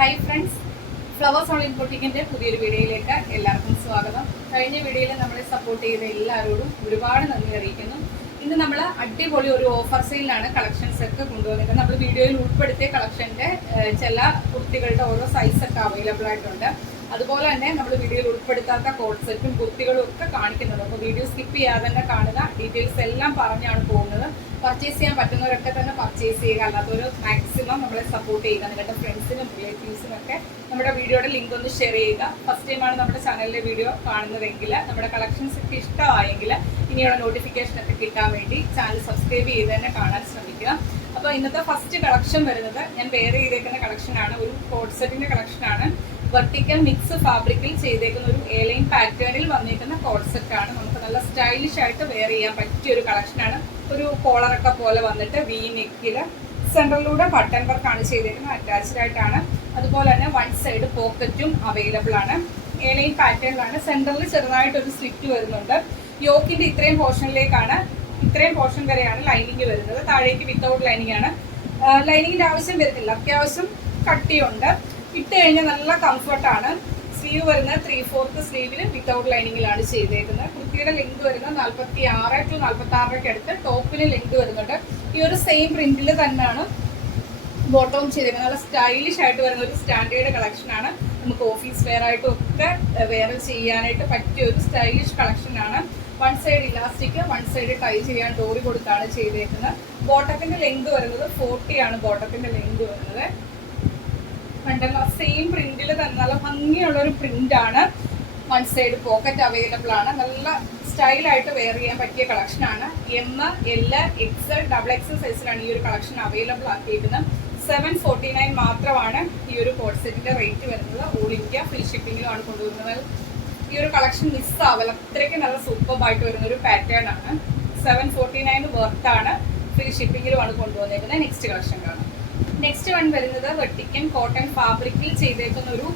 Hi friends flowers on ഇൻപൊട്ടിക്കിന്റെ പുതിയൊരു വീഡിയോയിലേക്ക് എല്ലാവർക്കും സ്വാഗതം. കഴിഞ്ഞ വീഡിയോയിൽ നമ്മളെ സപ്പോർട്ട് ചെയ്ത എല്ലാവരോടും ഒരുപാട് നന്ദി അറിയിക്കുന്നു. ഇന്ന് നമ്മൾ അടിപൊളി ഒരു ഓഫർ സെയിലാണ് കളക്ഷൻസ് ഒക്കെ കൊണ്ടുവന്നിട്ട് നമ്മൾ വീഡിയോയിൽ ഉൾപ്പെടുത്തിയ കളക്ഷന്റെ ചില കുർത്തികളുടെ ഓരോ സൈസൊക്കെ അവൈലബിൾ ആയിട്ടുണ്ട്. അതുപോലെ തന്നെ നമ്മൾ വീഡിയോയിൽ ഉൾപ്പെടുത്താത്ത കോഡ് സെറ്റും കുർത്തികളും ഒക്കെ കാണിക്കുന്നത് അപ്പോൾ വീഡിയോ സ്കിപ്പ് ചെയ്യാതെ തന്നെ കാണുക. ഡീറ്റെയിൽസ് എല്ലാം പറഞ്ഞാണ് പോകുന്നത്. പർച്ചേസ് ചെയ്യാൻ പറ്റുന്നവരൊക്കെ തന്നെ പർച്ചേസ് ചെയ്യുക. അല്ലാത്തവർ മാക്സിമം നമ്മളെ സപ്പോർട്ട് ചെയ്യുക. നിങ്ങളുടെ ഫ്രണ്ട്സിനും റിലേറ്റീവ്സിനും ഒക്കെ നമ്മുടെ വീഡിയോയുടെ ലിങ്ക് ഒന്ന് ഷെയർ ചെയ്യുക. ഫസ്റ്റ് ടൈമാണ് നമ്മുടെ ചാനലിലെ വീഡിയോ കാണുന്നതെങ്കിൽ നമ്മുടെ കളക്ഷൻസ് ഒക്കെ ഇഷ്ടമായെങ്കിൽ ഇനിയുള്ള നോട്ടിഫിക്കേഷൻ ഒക്കെ കിട്ടാൻ വേണ്ടി ചാനൽ സബ്സ്ക്രൈബ് ചെയ്ത് തന്നെ കാണാൻ ശ്രമിക്കുക. അപ്പോൾ ഇന്നത്തെ ഫസ്റ്റ് കളക്ഷൻ വരുന്നത് ഞാൻ വേറെ ചെയ്തേക്കുന്ന കളക്ഷനാണ് ഒരു കോഡ് സെറ്റിന്റെ കളക്ഷനാണ് വെർട്ടിക്കൽ മിക്സ് ഫാബ്രിക്കിൽ ചെയ്തേക്കുന്ന ഒരു എലൈൻ പാറ്റേണിൽ വന്നിരിക്കുന്ന കോൺസെപ്റ്റ് ആണ്. നമുക്ക് നല്ല സ്റ്റൈലിഷ് ആയിട്ട് വെയർ ചെയ്യാൻ പറ്റിയ ഒരു കളക്ഷനാണ് ഒരു കോളറൊക്കെ പോലെ വന്നിട്ട് വി നെക്കിൽ സെൻട്രലിലൂടെ ബട്ടൺ വർക്കാണ് ചെയ്തേക്കുന്നത്. അറ്റാച്ച്ഡ് ആയിട്ടാണ്. അതുപോലെ തന്നെ വൺ സൈഡ് പോക്കറ്റും അവൈലബിൾ ആണ്. എലൈൻ പാറ്റേണിലാണ്. സെൻട്രലിൽ ചെറുതായിട്ട് ഒരു സ്ലിറ്റ് വരുന്നുണ്ട്. യോക്കിന്റെ ഇത്രയും പോർഷനിലേക്കാണ് ഇത്രയും പോർഷൻ വരെയാണ് ലൈനിങ് വരുന്നത്. താഴേക്ക് വിത്തൗട്ട് ലൈനിങ് ആണ്. ലൈനിങ്ങിന്റെ ആവശ്യം വരുന്നില്ല. അത്യാവശ്യം കട്ടിയുണ്ട്. ഇട്ട് കഴിഞ്ഞാൽ നല്ല കംഫർട്ടാണ് സ്ലീവ് വരുന്ന ത്രീ ഫോർത്ത് സ്ലീവിൽ വിത്തൗട്ട് ലൈനിങ്ങിലാണ് ചെയ്തേക്കുന്നത്. കുർത്തിയുടെ ലെങ്ത് വരുന്ന നാൽപ്പത്തി ആറ് ടു നാൽപ്പത്തി ആറരയ്ക്ക് അടുത്ത് ടോപ്പിന് ലെങ്ത് വരുന്നുണ്ട്. ഈ ഒരു സെയിം പ്രിന്റിൽ തന്നെയാണ് ബോട്ടവും ചെയ്തേക്കുന്നത്. നല്ല സ്റ്റൈലിഷ് ആയിട്ട് വരുന്ന ഒരു സ്റ്റാൻഡേർഡ് കളക്ഷൻ ആണ്. നമുക്ക് ഓഫീസ് വെയർ ആയിട്ടും ഒക്കെ വെയർ ചെയ്യാനായിട്ട് പറ്റിയ ഒരു സ്റ്റൈലിഷ് കളക്ഷൻ ആണ്. One side elastic one side tie ചെയ്യാൻ ഡോറി കൊടുത്താണ് ചെയ്തേക്കുന്നത്. ബോട്ടത്തിന്റെ ലെങ്ത് വരുന്നത് ഫോർട്ടി ആണ്. ബോട്ടത്തിന്റെ ലെങ്ത് വരുന്നത്. കണ്ടല്ലോ സെയിം പ്രിന്റിൽ തന്നെ നല്ല ഭംഗിയുള്ള ഒരു പ്രിന്റ് ആണ്. വൺ സൈഡ് പോക്കറ്റ് അവൈലബിൾ ആണ്. നല്ല സ്റ്റൈലായിട്ട് വെയർ ചെയ്യാൻ പറ്റിയ കളക്ഷൻ ആണ്. M L X double X സൈസിലാണ് ഈ ഒരു കളക്ഷൻ അവൈലബിൾ ആക്കിയിരിക്കുന്നത്. സെവൻ ഫോർട്ടി നയൻ മാത്രമാണ് ഈ ഒരു കോഡ് സെറ്റിന്റെ റേറ്റ് വരുന്നത്. ഓൾ ഇന്ത്യ ഫ്രീ ഷിപ്പിങ്ങിലുമാണ് കൊണ്ടുവരുന്നത്. ഈ ഒരു കളക്ഷൻ മിസ് ആവല്ല. അത്രയ്ക്ക് നല്ല സൂപ്പർ ആയിട്ട് വരുന്ന ഒരു പാറ്റേൺ ആണ്. സെവൻ ഫോർട്ടി നയൻ വർത്ത് ആണ് ഫ്രീ ഷിപ്പിങ്ങിലുമാണ് കൊണ്ടുവന്നിരിക്കുന്നത് നെക്സ്റ്റ് കളക്ഷൻ കാണാം. നെക്സ്റ്റ് വൺ വരുന്നത് വെട്ടിക്കൻ കോട്ടൺ ഫാബ്രിക്കിൽ ചെയ്തേക്കുന്ന ഒരു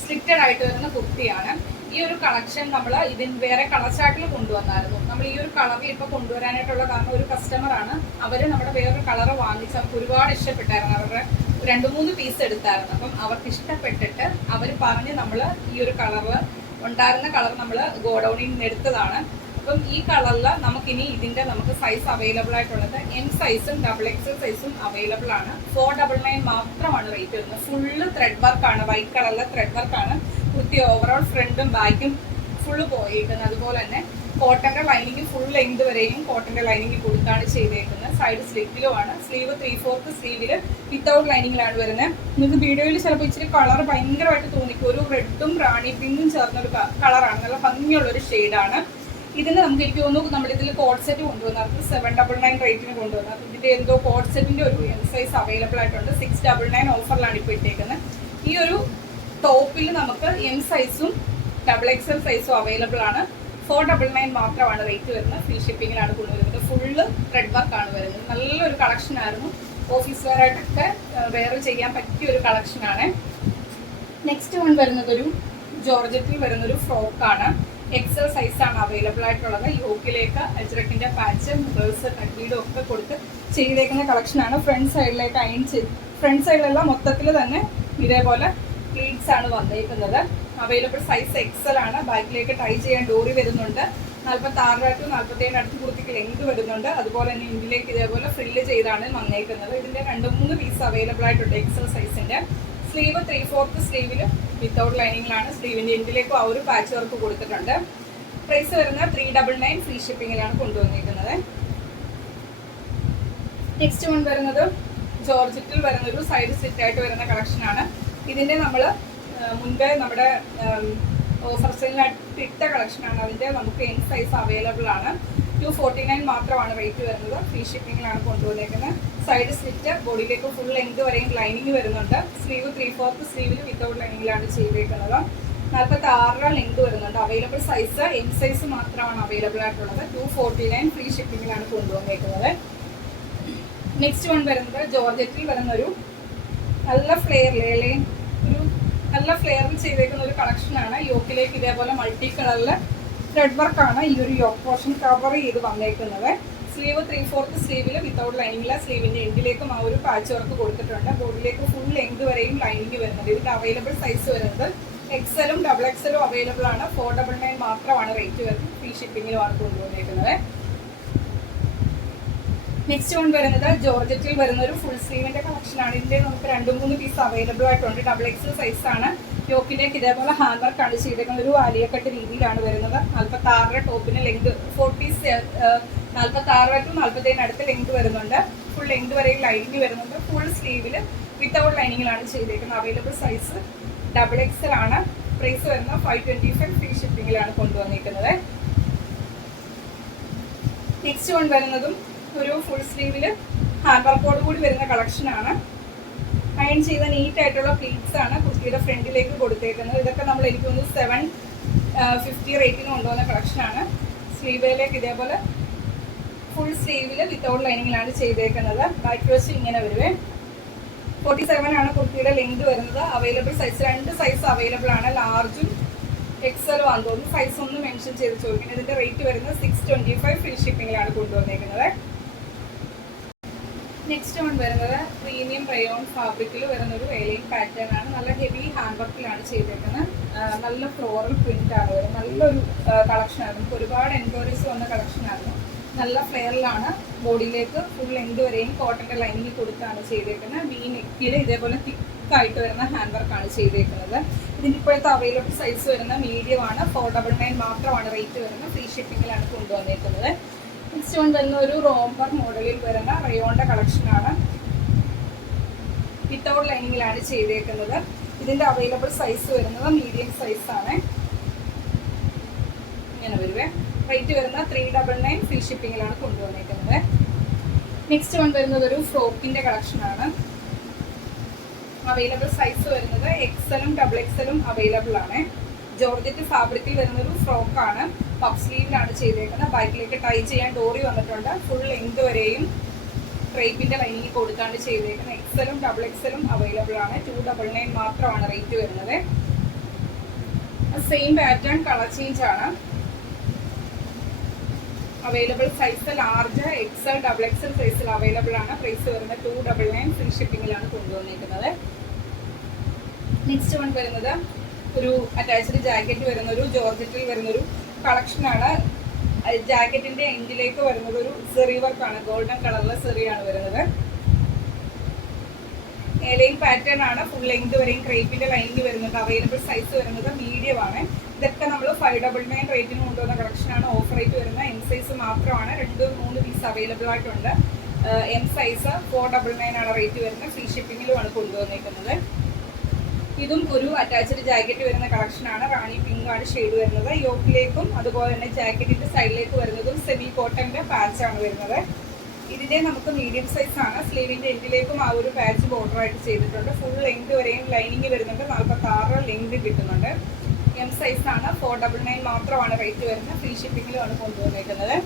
സ്ലിറ്റഡ് ആയിട്ട് വരുന്ന കുർത്തിയാണ്. ഈ ഒരു കളക്ഷൻ നമ്മൾ ഇതിന് വേറെ കളർ ചാർട്ടിൽ കൊണ്ടുവന്നായിരുന്നു. നമ്മൾ ഈ ഒരു കളർ ഇപ്പോൾ കൊണ്ടുവരാനായിട്ടുള്ള കാരണം ഒരു കസ്റ്റമർ ആണ്. അവർ നമ്മുടെ വേറൊരു കളർ വാങ്ങിച്ച് അവർക്ക് ഒരുപാട് ഇഷ്ടപ്പെട്ടായിരുന്നു. അവരുടെ രണ്ട് മൂന്ന് പീസ് എടുത്തായിരുന്നു. അപ്പം അവർക്ക് ഇഷ്ടപ്പെട്ടിട്ട് അവർ പറഞ്ഞ് നമ്മൾ ഈ ഒരു കളർ ഉണ്ടായിരുന്ന കളർ നമ്മൾ ഗോഡൌണിൽ നിന്ന് എടുത്തതാണ്. അപ്പം ഈ കളറിൽ നമുക്കിനി ഇതിന്റെ നമുക്ക് സൈസ് അവൈലബിൾ ആയിട്ടുള്ളത് എം സൈസും ഡബിൾ എക്സൽ സൈസും അവൈലബിൾ ആണ്. ഫോർ ഡബിൾ നയൻ മാത്രമാണ് റേറ്റ് വരുന്നത്. ഫുള്ള് ത്രെഡ് വർക്കാണ് വൈറ്റ് കളറിലെ ത്രെഡ് വർക്കാണ് കുർത്തി ഓവറോൾ ഫ്രണ്ടും ബാക്കും ഫുള്ള് പോയിരിക്കുന്നത് അതുപോലെ തന്നെ കോട്ടന്റെ ലൈനിങ് ഫുൾ ലെങ്ത് വരെയും കോട്ടന്റെ ലൈനിങ് കൊടുത്താണ് ചെയ്തേക്കുന്നത്. സൈഡ് സ്ലിറ്റിലുമാണ് സ്ലീവ് ത്രീ ഫോർത്ത് സ്ലീവിൽ വിത്തൗട്ട് ലൈനിങ്ങിലാണ് വരുന്നത്. നിങ്ങൾക്ക് വീഡിയോയിൽ ചിലപ്പോൾ ഇച്ചിരി കളർ ഭയങ്കരമായിട്ട് തോന്നിക്കും. ഒരു റെഡും റാണി പിങ്കും ചേർന്നൊരു കളറാണ് നല്ല ഭംഗിയുള്ളൊരു ഷെയ്ഡാണ് ഇതിന് നമുക്ക് എനിക്ക് തോന്നുന്നു നമ്മൾ ഇതിൽ കോഡ് സെറ്റ് കൊണ്ടുവന്നത് സെവൻ ഡബിൾ നയൻ റേറ്റിന് കൊണ്ടുവന്നത് ഇതിന്റെ എന്തോ കോഡ് സെറ്റിന്റെ ഒരു എം സൈസ് അവൈലബിൾ ആയിട്ടുണ്ട് സിക്സ് ഡബിൾ നയൻ ഓഫറിലാണ് ഇപ്പോൾ ഇട്ടേക്കുന്നത്. ഈ ഒരു ടോപ്പിൽ നമുക്ക് എം സൈസും ഡബിൾ എക്സ് എൽ സൈസും അവൈലബിൾ ആണ്. ഫോർ ഡബിൾ നയൻ മാത്രമാണ് റേറ്റ് വരുന്നത്. ഫ്രീ ഷിപ്പിങ്ങിലാണ് കൊണ്ടുവരുന്നത് ഫുള്ള് റെഡ് വർക്ക് ആണ് വരുന്നത്. നല്ലൊരു കളക്ഷൻ ആയിരുന്നു. ഓഫീസ് വെയറായിട്ടൊക്കെ വെയർ ചെയ്യാൻ പറ്റിയ ഒരു കളക്ഷനാണ് നെക്സ്റ്റ് വൺ വരുന്നതൊരു ജോർജറ്റിൽ വരുന്നൊരു ഫ്രോക്കാണ് എക്സൽ ആണ് അവൈലബിൾ ആയിട്ടുള്ളത്. യോക്കിലേക്ക് അജ്രക്കിന്റെ പാച്ച് മുഗൾസ് കട്ടീടും ഒക്കെ കൊടുത്ത് ചെയ്തേക്കുന്ന കളക്ഷനാണ് ഫ്രണ്ട് സൈഡിലേക്ക് അയൺ ചെയ്ത് ഫ്രണ്ട് സൈഡിലെല്ലാം മൊത്തത്തിൽ തന്നെ ഇതേപോലെ പ്ലീറ്റ്സ് ആണ് വന്നേക്കുന്നത്. അവൈലബിൾ സൈസ് എക്സൽ ആണ്. ബാക്കിലേക്ക് ടൈ ചെയ്യാൻ ഡോറി വരുന്നുണ്ട്. നാൽപ്പത്തി ആറ് ടു നാൽപ്പത്തി ഏഴ് അടുത്ത് കുർത്തിക്ക് ലെങ്ത് വരുന്നുണ്ട്. അതുപോലെ തന്നെ ഇതിലേക്ക് ഇതേപോലെ ഫ്രില്ല് ചെയ്താണ് വന്നേക്കുന്നത്. ഇതിന്റെ രണ്ട് മൂന്ന് പീസ് അവൈലബിൾ ആയിട്ടുണ്ട് എക്സൽ സൈസിന്റെ സ്ലീവ് ത്രീ ഫോർത്ത് സ്ലീവിൽ വിത്തൗട്ട് ലൈനിങ്ങിലാണ് സ്ലീവിന്റെ എൻഡിലേക്കും ആ ഒരു പാച്ച് വർക്ക് കൊടുത്തിട്ടുണ്ട്. പ്രൈസ് വരുന്ന ത്രീ ഡബിൾ നയൻ ഫ്രീ ഷിപ്പിങ്ങിലാണ് കൊണ്ടുവന്നിരിക്കുന്നത് നെക്സ്റ്റ് വൺ വരുന്നത് ജോർജറ്റിൽ വരുന്ന ഒരു സൈഡ് സെറ്റ് ആയിട്ട് വരുന്ന കളക്ഷൻ ആണ്. ഇതിന്റെ നമ്മൾ മുൻപേ നമ്മുടെ ഓഫർ സെയിലിനായിട്ട് ഇട്ട കളക്ഷൻ ആണ്. അതിന്റെ നമുക്ക് എൻ സൈസ് അവൈലബിൾ ആണ്. ടു ഫോർട്ടി നയൻ മാത്രമാണ് റേറ്റ് വരുന്നത്. ഫ്രീ ഷിപ്പിങ്ങിലാണ് കൊണ്ടുവന്നേക്കുന്നത്. സൈഡ് സ്ലിറ്റ് ബോഡിയിലേക്ക് ഫുൾ ലെങ്ത് വരെയും ലൈനിങ് വരുന്നുണ്ട്. സ്ലീവ് ത്രീ ഫോർത്ത് സ്ലീവിൽ വിത്തൗട്ട് ലൈനിങ്ങിലാണ് ചെയ്തേക്കുന്നത്. നാൽപ്പത്തി ആറര ലെങ്ത് വരുന്നുണ്ട്. അവൈലബിൾ സൈസ് എം സൈസ് മാത്രമാണ് അവൈലബിൾ ആയിട്ടുള്ളത്. ടു ഫോർട്ടി നയൻ ഫ്രീ ഷിപ്പിങ്ങിലാണ് കൊണ്ടുവന്നേക്കുന്നത്. നെക്സ്റ്റ് വൺ വരുന്നത് ജോർജറ്റിൽ വരുന്ന ഒരു നല്ല ഫ്ലെയർ അല്ലെങ്കിൽ ഒരു നല്ല ഫ്ലെയറിൽ ചെയ്തേക്കുന്ന ഒരു കളക്ഷനാണ് യോക്കിലേക്ക് ഇതേപോലെ മൾട്ടി കളറിൽ ത്രെഡ് വർക്കാണ് ഈ ഒരു യോക്ക് പോർഷൻ കവർ ചെയ്ത് വന്നേക്കുന്നത്. സ്ലീവ് ത്രീ ഫോർത്ത് സ്ലീവിൽ വിത്തൗട്ട് ലൈനിങ്ങില്ല സ്ലീവിന്റെ എൻഡിലേക്കും ആ ഒരു പാച്ച് വർക്ക് കൊടുത്തിട്ടുണ്ട്. ബോഡിയിലേക്ക് ഫുൾ ലെങ്ത് വരെയും ലൈനിങ് വരുന്നുണ്ട് ഇതിന്റെ അവൈലബിൾ സൈസ് വരുന്നത് എക്സലും ഡബിൾ എക്സലും അവൈലബിൾ ആണ്. ഫോർ ഡബിൾ നയൻ മാത്രമാണ് റേറ്റ് വരുന്നത്. ഫ്രീ ഷിപ്പിങ്ങിലുമാണ് കൊണ്ടുവന്നിരിക്കുന്നത് നെക്സ്റ്റ് വരുന്നത് ജോർജറ്റിൽ വരുന്ന ഒരു ഫുൾ സ്ലീവിന്റെ കളക്ഷൻ ആണ്. ഇതിന്റെ നമുക്ക് രണ്ട് മൂന്ന് പീസ് അവൈലബിൾ ആയിട്ടുണ്ട്. ഡബിൾ എക്സ് സൈസ് ആണ്. യോക്കിലേക്ക് ഇതേപോലെ ഹാൻഡ് വർക്ക് ആണ് ചെയ്തേക്കുന്നത് ഒരു വാലിയക്കെട്ട് രീതിയിലാണ് വരുന്നത്. നാൽപ്പത്തി ആറിന്റെ ടോപ്പിന് ലെങ്ത് ഫോർട്ടി നാൽപ്പത്തി ആറ് ടു നാൽപ്പത്തേഴിന് അടുത്ത് ലെങ്ത് വരുന്നുണ്ട്. ഫുൾ ലെങ്ത് വരെ ലൈനിങ് വരുന്നുണ്ട്. ഫുൾ സ്ലീവിൽ വിത്തൗട്ട് ലൈനിങ്ങിലാണ് ചെയ്തേക്കുന്നത്. അവൈലബിൾ സൈസ് ഡബിൾ എക്സൽ ആണ്. പ്രൈസ് വരുന്നത് ഫൈവ് ട്വന്റി ഫൈവ് ഫ്രീ ഷിപ്പിംഗിലാണ് കൊണ്ടുവന്നിരിക്കുന്നത് നെക്സ്റ്റ് വൺ വരുന്നതും ഒരു ഫുൾ സ്ലീവിൽ ഹാൻഡ് വർക്കോട് കൂടി വരുന്ന കളക്ഷനാണ് അയൺ ചെയ്ത നീറ്റ് ആയിട്ടുള്ള പ്ലീറ്റ്സ് ആണ് കുർത്തിയുടെ ഫ്രണ്ടിലേക്ക് കൊടുത്തേക്കുന്നത്. ഇതൊക്കെ നമ്മൾ എനിക്ക് തോന്നുന്നു സെവൻ ഫിഫ്റ്റി റേറ്റിന് കൊണ്ടുവന്ന കളക്ഷൻ ആണ്. സ്ലീവിലേക്ക് ഇതേപോലെ ഫുൾ സ്ലീവിൽ വിത്തൗട്ട് ലൈനിങ്ങിലാണ് ചെയ്തേക്കുന്നത്. ബാക്ക് വശം ഇങ്ങനെ വരുവേ. ഫോർട്ടി സെവൻ ആണ് കുർത്തിയുടെ ലെങ്ത് വരുന്നത്. അവൈലബിൾ സൈസ് രണ്ട് സൈസ് അവൈലബിൾ ആണ്. ലാർജും എക്സലും ആണെന്ന് തോന്നുന്നു. സൈസ് ഒന്ന് മെൻഷൻ ചെയ്ത് ചോദിക്കുന്നത് ഇതിന്റെ റേറ്റ് വരുന്നത് സിക്സ് ട്വന്റി ഫൈവ് ഫ്രീ ഷിപ്പിംഗിലാണ് കൊണ്ടുവന്നേക്കുന്നത്. നെക്സ്റ്റ് വൺ വരുന്നത് പ്രീമിയം റയോൺ ഫാബ്രിക്കിൽ വരുന്ന ഒരു എലൈൻ പാറ്റേൺ ആണ്. നല്ല ഹെവി ഹാൻഡ് വർക്കിലാണ് ചെയ്തേക്കുന്നത്. നല്ല ഫ്ലോറൽ പ്രിന്റ് ആണ് വരുന്നത്. നല്ലൊരു കളക്ഷൻ ആയിരുന്നു നമുക്ക് ഒരുപാട് എൻക്വയറീസ് വന്ന കളക്ഷൻ ആയിരുന്നു നല്ല ഫ്ലെയറിലാണ് ബോഡിയിലേക്ക് ഫുൾ ലെങ്ത് വരെയും കോട്ടന്റെ ലൈനിങ് കൊടുത്താണ് ചെയ്തേക്കുന്നത്. വി നെക്കിൽ ഇതേപോലെ തിക്ക് ആയിട്ട് വരുന്ന ഹാൻഡ് വർക്കാണ് ചെയ്തേക്കുന്നത്. ഇതിന് ഇപ്പോഴത്തെ അവൈലബിൾ സൈസ് വരുന്ന മീഡിയം ആണ്. ഫോർ ഡബിൾ നയൻ മാത്രമാണ് റേറ്റ് വരുന്നത്. ഫ്രീ ഷിപ്പിങ്ങിലാണ് കൊണ്ടുവന്നേക്കുന്നത്. നെക്സ്റ്റ് വരുന്ന ഒരു റോംബർ മോഡലിൽ വരുന്ന റയോണിന്റെ കളക്ഷനാണ് വിത്തൗട്ട് ലൈനിങ്ങിലാണ് ചെയ്തേക്കുന്നത്. ഇതിന്റെ അവൈലബിൾ സൈസ് വരുന്നത് മീഡിയം സൈസ് ആണ്. ഇങ്ങനെ വരുവേ. റേറ്റ് വരുന്ന ത്രീ ഡബിൾ നയൻ ഫ്രീ ഷിപ്പിങ്ങിലാണ് കൊണ്ടുവന്നേക്കുന്നത്. നെക്സ്റ്റ് വൺ വരുന്നത് ഒരു ഫ്രോക്കിന്റെ കളക്ഷനാണ് അവൈലബിൾ സൈസ് വരുന്നത് എക്സലും ഡബിൾ എക്സലും അവൈലബിൾ ആണ്. ജോർജറ്റ് ഫാബ്രിക്കിൽ വരുന്ന ഒരു ഫ്രോക്ക് ആണ് പഫ് സ്ലീവിലാണ് ചെയ്തേക്കുന്നത്. ബാക്കിലേക്ക് ടൈ ചെയ്യാൻ ഡോറി വന്നിട്ടുണ്ട്. ഫുൾ ലെങ്ത് വരെയും ക്രേപ്പിന്റെ ലൈനിങ് കൊടുത്താണ് ചെയ്തേക്കുന്നത്. എക്സലും ഡബിൾ എക്സലും അവൈലബിൾ ആണ്. ടു ഡബിൾ നയൻ മാത്രമാണ് റേറ്റ് വരുന്നത്. സെയിം പാറ്റേൺ കളർ ചേഞ്ച് ആണ്. Available size large XL double XL സൈസിൽ അവൈലബിൾ ആണ്. പ്രൈസ് വരുന്നത് ടു ഡബിൾ നയൻ ഫ്രീ ഷിപ്പിംഗിലാണ് കൊണ്ടുവന്നിരിക്കുന്നത് നെക്സ്റ്റ് വൺ വരുന്നത് ഒരു അറ്റാച്ച്ഡ് ജാക്കറ്റ് വരുന്ന ഒരു ജോർജറ്റിൽ വരുന്ന ആണ് ജാക്കറ്റിന്റെ എൻഡിലേക്ക് വരുന്നത് ഒരു സെറി വർക്കാണ്. ഗോൾഡൻ കളറിലെ സെറിയാണ് വരുന്നത്. ഏലയും പാറ്റേൺ ആണ്. ഫുൾ ലെങ്ത് വരെയും ക്രേപ്പിന്റെ ലൈനിങ് വരുന്നത്. അവൈലബിൾ സൈസ് വരുന്നത് മീഡിയം ആണ്. ഇതൊക്കെ നമ്മൾ ഫൈവ് ഡബിൾ നയൻ റേറ്റിന് കൊണ്ടുവന്ന കളക്ഷൻ ആണ്. ഓഫർ റേറ്റ് വരുന്നത് എം സൈസ് മാത്രമാണ്. രണ്ട് മൂന്ന് പീസ് അവൈലബിൾ ആയിട്ടുണ്ട്. M size four double nine ആണ് റേറ്റ് വരുന്നത്. ഫ്രീ ഷിപ്പിംഗിലുമാണ് കൊണ്ടുവന്നേക്കുന്നത്. ഇതും ഒരു അറ്റാച്ച്ഡ് ജാക്കറ്റ് വരുന്ന കളക്ഷനാണ് റാണി പിങ്ക് ആണ് ഷെയ്ഡ് വരുന്നത്. യോക്കിലേക്കും അതുപോലെ തന്നെ ജാക്കറ്റിന്റെ സൈഡിലേക്ക് വരുന്നതും സെമി കോട്ടന്റെ പാച്ച് ആണ് വരുന്നത്. ഇതിന്റെ നമുക്ക് മീഡിയം സൈസ് ആണ്. സ്ലീവിന്റെ എൻഡിലേക്കും ആ ഒരു പാച്ച് ബോർഡർ ആയിട്ട് ചെയ്തിട്ടുണ്ട്. ഫുൾ ലെങ്ത് വരെയും ലൈനിങ് വരുന്നുണ്ട്. നാൽപ്പത്തി ആറ് ലെങ്ത് കിട്ടുന്നുണ്ട്. എം സൈസ് ആണ്. ഫോർ ഡബിൾ നയൻ മാത്രമാണ് റേറ്റ് വരുന്നത്. ഫ്രീ ഷിപ്പിങ്ങിലുമാണ് കൊണ്ടുവന്നേക്കുന്നത്.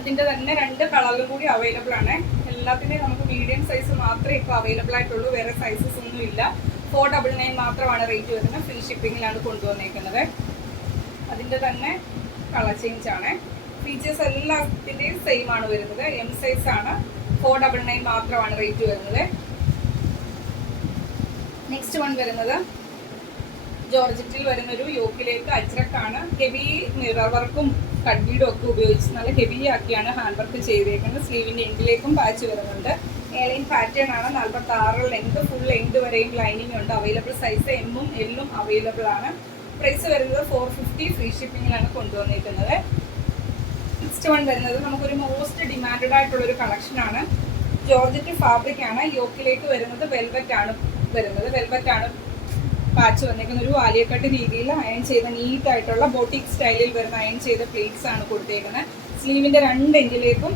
അതിന്റെ തന്നെ രണ്ട് കളറിലും കൂടി അവൈലബിൾ ആണ്. എല്ലാത്തിന്റെയും നമുക്ക് മീഡിയം സൈസ് മാത്രമേ ഇപ്പോൾ അവൈലബിൾ ആയിട്ടുള്ളൂ. വേറെ സൈസസ് ഒന്നും ഇല്ല ഫോർ ഡബിൾ നയൻ മാത്രമാണ് റേറ്റ് വരുന്നത്. ഫ്രീ ഷിപ്പിങ്ങിലാണ് കൊണ്ടുവന്നേക്കുന്നത്. അതിന്റെ തന്നെ കളർ ചേഞ്ച് ആണ്. ഫീച്ചേഴ്സ് എല്ലാത്തിന്റെയും സെയിം ആണ് വരുന്നത്. എം സൈസ് ആണ്. ഫോർ ഡബിൾ നയൻ മാത്രമാണ് റേറ്റ് വരുന്നത്. നെക്സ്റ്റ് വൺ വരുന്നത് ജോർജറ്റിൽ വരുന്ന ഒരു യോക്കിലേക്ക് അജ്രക്കാണ്. ഹെവി മിറർ വർക്കും കഡ്ഡിയുടെ ഒക്കെ ഉപയോഗിച്ച് നല്ല ഹെവി ആക്കിയാണ് ഹാൻഡ് വർക്ക് ചെയ്തേക്കുന്നത്. സ്ലീവിന്റെ എൻഡിലേക്കും പാച്ച് വരുന്നുണ്ട്. ഏലൈൻ പാറ്റേൺ ആണ്. നാൽപ്പത്തി ആറ് ലെങ്ത് ഫുൾ ലെങ്ത് വരെയും ലൈനിങ് ഉണ്ട്. അവൈലബിൾ സൈസ് എമ്മും എല്ലും അവൈലബിൾ ആണ്. പ്രൈസ് വരുന്നത് ഫോർ ഫിഫ്റ്റി ഫ്രീ ഷിപ്പിങ്ങിലാണ് കൊണ്ടുവന്നിരിക്കുന്നത് നെക്സ്റ്റ് വൺ വരുന്നത് നമുക്കൊരു മോസ്റ്റ് ഡിമാൻഡഡ് ആയിട്ടുള്ള ഒരു കളക്ഷൻ ആണ്. ജോർജറ്റ് ഫാബ്രിക് ആണ്. യോക്കിലേക്ക് വരുന്നത് വെൽവെറ്റ് ആണ് വരുന്നത്. വെൽവെറ്റ് ആണ് പാച്ച് വന്നിരിക്കുന്ന ഒരു വാലിയക്കട്ട് രീതിയിൽ അയൺ ചെയ്ത നീറ്റ് ആയിട്ടുള്ള ബോട്ടിക് സ്റ്റൈലിൽ വരുന്ന അയൺ ചെയ്ത പ്ലേറ്റ്സ് ആണ് കൊടുത്തേക്കുന്നത്. സ്ലീവിന്റെ രണ്ട് എൻഡിലേക്കും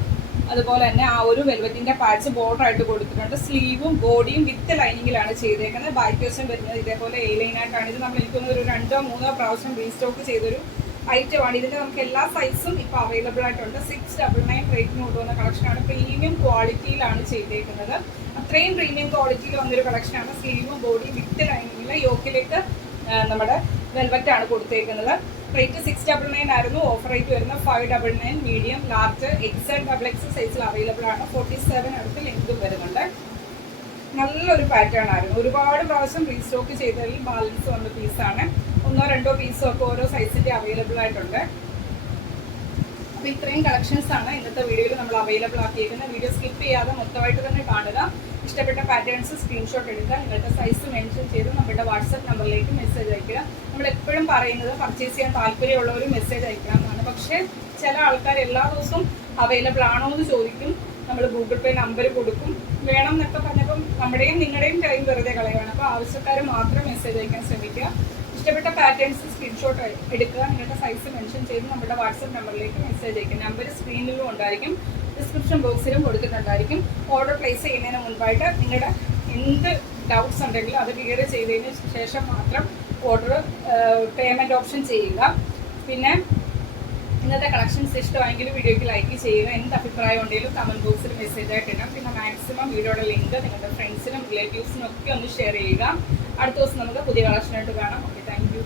അതുപോലെ തന്നെ ആ ഒരു വെൽവെറ്റിന്റെ പാച്ച് ബോർഡർ ആയിട്ട് കൊടുത്തിട്ടുണ്ട്. സ്ലീവും ബോഡിയും വിത്ത് ലൈനിങ്ങിലാണ് ചെയ്തേക്കുന്നത്. ബാക്ക് വശം വരുന്നത് ഇതേപോലെ എ ലൈൻ ആയിട്ടാണ്. ഇത് നമ്മൾ എനിക്കൊന്ന് ഒരു രണ്ടോ മൂന്നോ പ്രാവശ്യം റീസ്റ്റോക്ക് ചെയ്തൊരു ഐറ്റം ആണ്. ഇതിന്റെ നമുക്ക് എല്ലാ സൈസും ഇപ്പൊ അവൈലബിൾ ആയിട്ടുണ്ട്. സിക്സ് ഡബിൾ നയൻ റേറ്റിന് കൊണ്ടുവന്ന കളക്ഷനാണ് പ്രീമിയം ക്വാളിറ്റിയിലാണ് ചെയ്തേക്കുന്നത്. അത്രയും പ്രീമിയം ക്വാളിറ്റിയിൽ വന്നൊരു കളക്ഷനാണ് സ്ലീവും ബോഡിയും വിത്ത് ലൈനിങ്ങിലെ യോക്കിലേക്ക് നമ്മുടെ വെൽവെറ്റ് ആണ് കൊടുത്തേക്കുന്നത്. റേറ്റ് സിക്സ് ഡബിൾ നയൻ ആയിരുന്നു. ഓഫർ റേറ്റ് വരുന്ന five double nine medium large XL double X സൈസിൽ അവൈലബിൾ ആണ്. ഫോർട്ടി സെവൻ അടുത്ത് ലെങ്തും വരുന്നുണ്ട്. നല്ലൊരു പാറ്റേൺ ആയിരുന്നു. ഒരുപാട് പ്രാവശ്യം റീസ്റ്റോക്ക് ചെയ്തതിൽ ബാലൻസ് വന്ന പീസാണ് ഒന്നോ രണ്ടോ പീസോ ഒക്കെ ഓരോ സൈസിന്റെ അവൈലബിൾ ആയിട്ടുണ്ട്. അപ്പോൾ ഇത്രയും കളക്ഷൻസ് ആണ് ഇന്നത്തെ വീഡിയോയിൽ നമ്മൾ അവൈലബിൾ ആക്കിയിരിക്കുന്നത്. വീഡിയോ സ്കിപ്പ് ചെയ്യാതെ മൊത്തമായിട്ട് തന്നെ കാണുക. ഇഷ്ടപ്പെട്ട പാറ്റേൺസ് സ്ക്രീൻഷോട്ട് എടുക്കുക. നിങ്ങളുടെ സൈസ് മെൻഷൻ ചെയ്ത് നമ്മുടെ വാട്സപ്പ് നമ്പറിലേക്ക് മെസ്സേജ് അയക്കുക നമ്മൾ എപ്പോഴും പറയുന്നത് പർച്ചേസ് ചെയ്യാൻ താല്പര്യമുള്ളവർ മെസ്സേജ് അയക്കണം എന്നാണ്. പക്ഷേ ചില ആൾക്കാർ എല്ലാ ദിവസവും അവൈലബിൾ ആണോ എന്ന് ചോദിക്കും. നമ്മൾ ഗൂഗിൾ പേ നമ്പർ കൊടുക്കും. വേണം എന്നൊക്കെ പറഞ്ഞപ്പം നമ്മുടെയും നിങ്ങളുടെയും ടൈം വെറുതെ കളയുകയാണ് അപ്പോൾ ആവശ്യക്കാർ മാത്രം മെസ്സേജ് അയക്കാൻ ശ്രമിക്കുക. ഇഷ്ടപ്പെട്ട പാറ്റേൺസ് സ്ക്രീൻഷോട്ട് എടുക്കുക. നിങ്ങളുടെ സൈസ് മെൻഷൻ ചെയ്ത് നമ്മുടെ വാട്സപ്പ് നമ്പറിലേക്ക് മെസ്സേജ് അയക്കുക നമ്പർ സ്ക്രീനിലും ഉണ്ടായിരിക്കും. ഡിസ്ക്രിപ്ഷൻ ബോക്സിലും കൊടുത്തിട്ടുണ്ടായിരിക്കും ഓർഡർ പ്ലേസ് ചെയ്യുന്നതിന് മുൻപായിട്ട് നിങ്ങളുടെ എന്ത് ഡൗട്ട്സ് ഉണ്ടെങ്കിലും അത് ക്ലിയർ ചെയ്തതിന് ശേഷം മാത്രം ഓർഡർ പേയ്മെന്റ് ഓപ്ഷൻ ചെയ്യുക. പിന്നെ ഇന്നത്തെ കളക്ഷൻസ് ഇഷ്ടമായെങ്കിൽ വീഡിയോയ്ക്ക് ലൈക്ക് ചെയ്യുക. എന്ത് അഭിപ്രായം ഉണ്ടെങ്കിലും കമന്റ് ബോക്സിൽ മെസ്സേജ് ആയിട്ട് ഇടാം. പിന്നെ മാക്സിമം വീഡിയോയുടെ ലിങ്ക് നിങ്ങളുടെ ഫ്രണ്ട്സിനും റിലേറ്റീവ്സിനും ഒക്കെ ഒന്ന് ഷെയർ ചെയ്യുക. അടുത്ത ദിവസം നമുക്ക് പുതിയ കളക്ഷനായിട്ട് കാണാം. Okay thank